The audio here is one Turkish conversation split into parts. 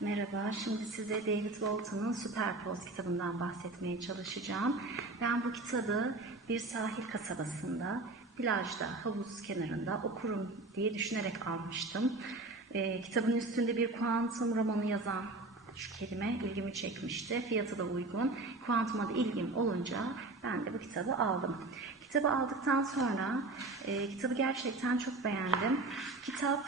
Merhaba, şimdi size David Walton'un Superpose kitabından bahsetmeye çalışacağım. Ben bu kitabı bir sahil kasabasında, plajda, havuz kenarında okurum diye düşünerek almıştım. Ee, kitabın üstünde bir kuantum romanı yazan şu kelime ilgimi çekmişti. Fiyatı da uygun. Kuantuma da ilgim olunca ben de bu kitabı aldım. Kitabı aldıktan sonra e, kitabı gerçekten çok beğendim. Kitap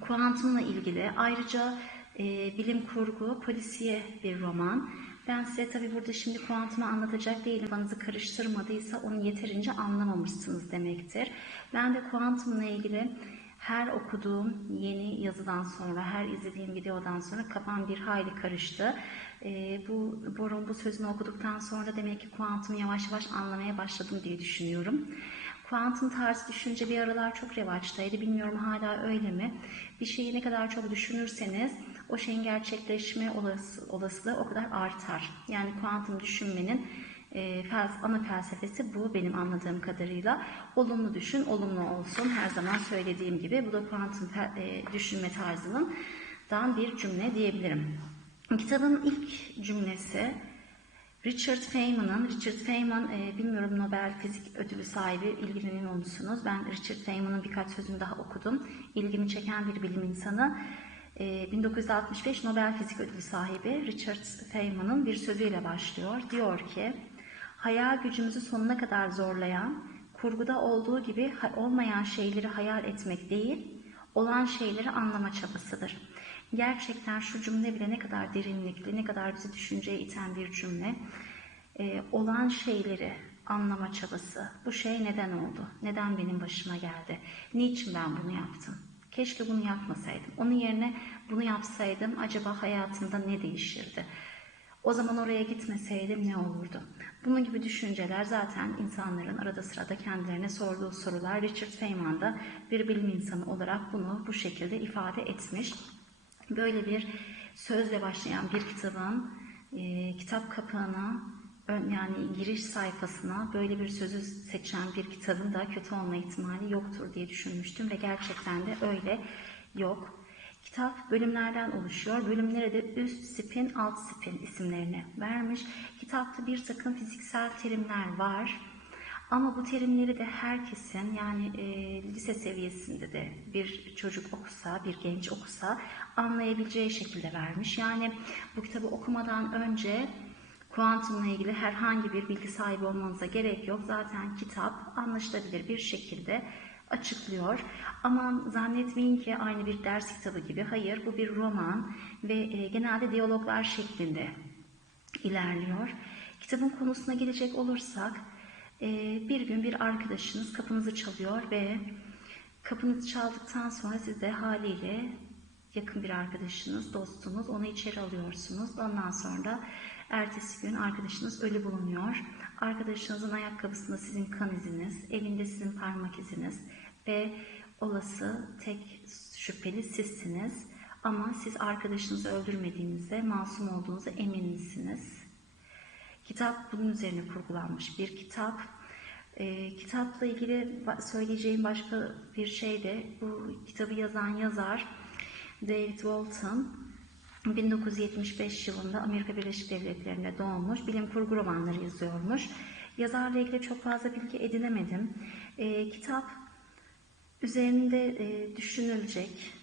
kuantumla ilgili ayrıca e, bilim kurgu, polisiye bir roman. Ben size tabi burada şimdi kuantumu anlatacak değilim. Kafanızı karıştırmadıysa onu yeterince anlamamışsınız demektir. Ben de kuantumla ilgili her okuduğum yeni yazıdan sonra, her izlediğim videodan sonra kafam bir hayli karıştı. E, bu Borun bu sözünü okuduktan sonra demek ki kuantumu yavaş yavaş anlamaya başladım diye düşünüyorum. Kuantum tarzı düşünce bir aralar çok revaçtaydı. Bilmiyorum hala öyle mi? Bir şeyi ne kadar çok düşünürseniz o şeyin gerçekleşme olası, olasılığı o kadar artar. Yani kuantum düşünmenin e, fels ana felsefesi bu benim anladığım kadarıyla. Olumlu düşün, olumlu olsun. Her zaman söylediğim gibi bu da kuantum e, düşünme tarzının dan bir cümle diyebilirim. Kitabın ilk cümlesi Richard Feynman'ın, Richard Feynman e, bilmiyorum Nobel Fizik Ödülü sahibi ilgileniyor musunuz? Ben Richard Feynman'ın birkaç sözünü daha okudum. İlgimi çeken bir bilim insanı. E, 1965 Nobel Fizik Ödülü sahibi Richard Feynman'ın bir sözüyle başlıyor. Diyor ki, hayal gücümüzü sonuna kadar zorlayan, kurguda olduğu gibi olmayan şeyleri hayal etmek değil, olan şeyleri anlama çabasıdır. Gerçekten şu cümle bile ne kadar derinlikli, ne kadar bizi düşünceye iten bir cümle. Ee, olan şeyleri anlama çabası. Bu şey neden oldu? Neden benim başıma geldi? Niçin ben bunu yaptım? Keşke bunu yapmasaydım. Onun yerine bunu yapsaydım acaba hayatımda ne değişirdi? O zaman oraya gitmeseydim ne olurdu? Bunun gibi düşünceler zaten insanların arada sırada kendilerine sorduğu sorular. Richard Feynman da bir bilim insanı olarak bunu bu şekilde ifade etmiş. Böyle bir sözle başlayan bir kitabın e, kitap kapağına yani giriş sayfasına böyle bir sözü seçen bir kitabın da kötü olma ihtimali yoktur diye düşünmüştüm ve gerçekten de öyle yok. Kitap bölümlerden oluşuyor. Bölümlere de üst spin, alt spin isimlerini vermiş. Kitapta bir takım fiziksel terimler var. Ama bu terimleri de herkesin yani e, lise seviyesinde de bir çocuk okusa, bir genç okusa anlayabileceği şekilde vermiş. Yani bu kitabı okumadan önce kuantumla ilgili herhangi bir bilgi sahibi olmanıza gerek yok. Zaten kitap anlaşılabilir bir şekilde açıklıyor. Ama zannetmeyin ki aynı bir ders kitabı gibi. Hayır, bu bir roman ve e, genelde diyaloglar şeklinde ilerliyor. Kitabın konusuna gelecek olursak, e, bir gün bir arkadaşınız kapınızı çalıyor ve kapınızı çaldıktan sonra siz de haliyle yakın bir arkadaşınız, dostunuz, onu içeri alıyorsunuz. Ondan sonra ertesi gün arkadaşınız ölü bulunuyor. Arkadaşınızın ayakkabısında sizin kan iziniz, evinde sizin parmak iziniz ve olası tek şüpheli sizsiniz. Ama siz arkadaşınızı öldürmediğinizde masum olduğunuzu eminsiniz. Kitap bunun üzerine kurgulanmış bir kitap. E, kitapla ilgili söyleyeceğim başka bir şey de bu kitabı yazan yazar David Walton 1975 yılında Amerika Birleşik Devletleri'nde doğmuş. Bilim kurgu romanları yazıyormuş. Yazarla ilgili çok fazla bilgi edinemedim. E, kitap üzerinde e, düşünülecek,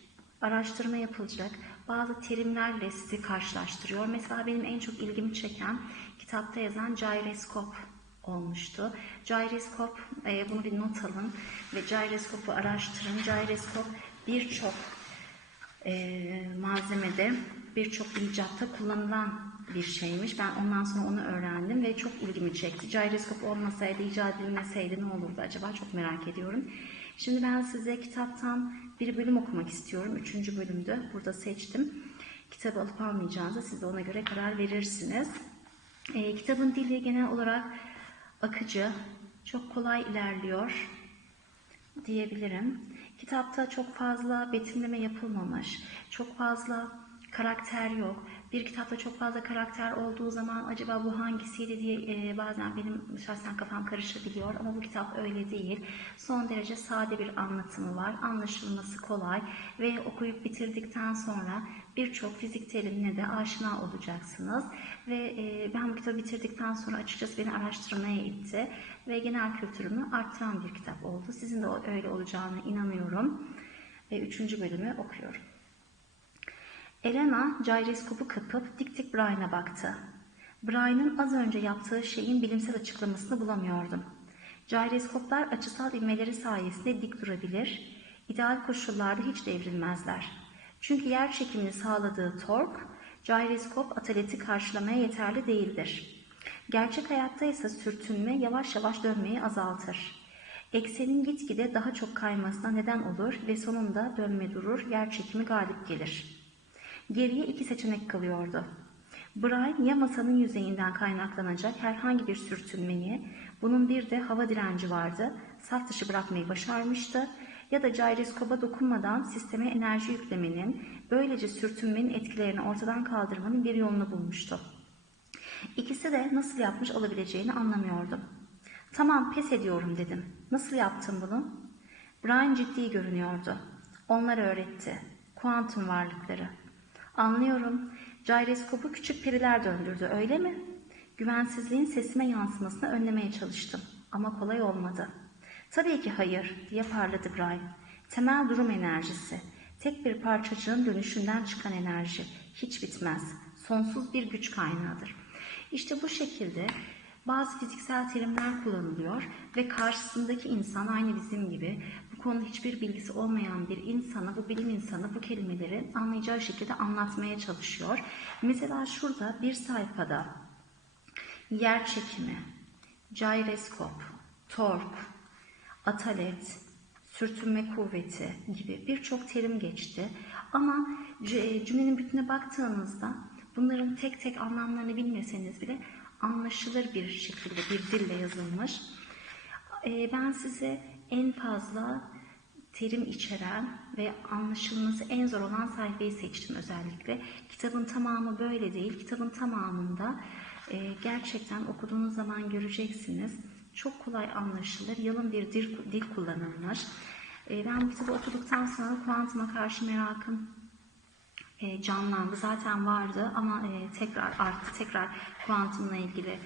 araştırma yapılacak bazı terimlerle sizi karşılaştırıyor. Mesela benim en çok ilgimi çeken kitapta yazan gyreskop olmuştu. Gyreskop, e, bunu bir not alın ve gyreskopu araştırın. Gyreskop birçok e, malzemede, birçok icatta kullanılan bir şeymiş. Ben ondan sonra onu öğrendim ve çok ilgimi çekti. Gyreskop olmasaydı, icat edilmeseydi ne olurdu acaba çok merak ediyorum. Şimdi ben size kitaptan bir bölüm okumak istiyorum. Üçüncü bölümde burada seçtim. Kitabı alıp almayacağınızı siz de ona göre karar verirsiniz. E, kitabın dili genel olarak akıcı, çok kolay ilerliyor diyebilirim. Kitapta çok fazla betimleme yapılmamış, çok fazla karakter yok. Bir kitapta çok fazla karakter olduğu zaman acaba bu hangisiydi diye e, bazen benim şahsen kafam karışabiliyor ama bu kitap öyle değil. Son derece sade bir anlatımı var. Anlaşılması kolay ve okuyup bitirdikten sonra birçok fizik terimine de aşina olacaksınız. Ve e, ben bu kitabı bitirdikten sonra açıkçası beni araştırmaya itti ve genel kültürümü arttıran bir kitap oldu. Sizin de öyle olacağına inanıyorum. Ve üçüncü bölümü okuyorum. Elena gyroskopu kapıp dik dik Brian'a baktı. Brian'ın az önce yaptığı şeyin bilimsel açıklamasını bulamıyordum. Gyroskoplar açısal ivmeleri sayesinde dik durabilir, ideal koşullarda hiç devrilmezler. Çünkü yer çekimini sağladığı tork, gyroskop ataleti karşılamaya yeterli değildir. Gerçek hayatta ise sürtünme yavaş yavaş dönmeyi azaltır. Eksenin gitgide daha çok kaymasına neden olur ve sonunda dönme durur, yer çekimi galip gelir.'' Geriye iki seçenek kalıyordu. Brian ya masanın yüzeyinden kaynaklanacak herhangi bir sürtünmeyi, bunun bir de hava direnci vardı, saf dışı bırakmayı başarmıştı ya da gyroskopa dokunmadan sisteme enerji yüklemenin, böylece sürtünmenin etkilerini ortadan kaldırmanın bir yolunu bulmuştu. İkisi de nasıl yapmış olabileceğini anlamıyordum. Tamam pes ediyorum dedim. Nasıl yaptın bunu? Brian ciddi görünüyordu. Onlar öğretti. Kuantum varlıkları. Anlıyorum. Gyroskopu küçük periler döndürdü öyle mi? Güvensizliğin sesime yansımasını önlemeye çalıştım. Ama kolay olmadı. Tabii ki hayır diye parladı Brian. Temel durum enerjisi. Tek bir parçacığın dönüşünden çıkan enerji. Hiç bitmez. Sonsuz bir güç kaynağıdır. İşte bu şekilde bazı fiziksel terimler kullanılıyor ve karşısındaki insan aynı bizim gibi bu konuda hiçbir bilgisi olmayan bir insana, bu bilim insanı bu kelimeleri anlayacağı şekilde anlatmaya çalışıyor. Mesela şurada bir sayfada yer çekimi, gyroskop, tork, atalet, sürtünme kuvveti gibi birçok terim geçti. Ama cümlenin bütüne baktığınızda bunların tek tek anlamlarını bilmeseniz bile anlaşılır bir şekilde bir dille yazılmış. Ee, ben size en fazla terim içeren ve anlaşılması en zor olan sayfayı seçtim özellikle. Kitabın tamamı böyle değil. Kitabın tamamında e, gerçekten okuduğunuz zaman göreceksiniz. Çok kolay anlaşılır, yalın bir dil, dil kullanılmış. E, ben bu kitabı okuduktan sonra kuantuma karşı merakım e, canlandı. Zaten vardı ama e, tekrar arttı. Tekrar kuantumla ilgili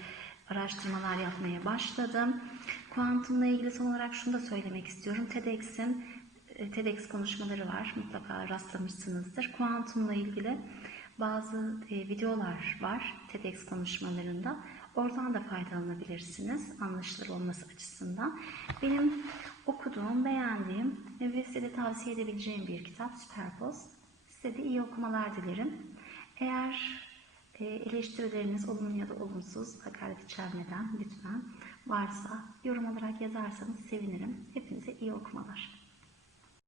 araştırmalar yapmaya başladım. Kuantumla ilgili son olarak şunu da söylemek istiyorum. TEDx'in e, TEDx konuşmaları var. Mutlaka rastlamışsınızdır. Kuantumla ilgili bazı videolar var TEDx konuşmalarında. Oradan da faydalanabilirsiniz anlaşılır olması açısından. Benim okuduğum, beğendiğim ve size de tavsiye edebileceğim bir kitap Superpost. Size de iyi okumalar dilerim. Eğer e, eleştirileriniz olumlu ya da olumsuz hakaret içermeden lütfen varsa yorum olarak yazarsanız sevinirim. Hepinize iyi okumalar.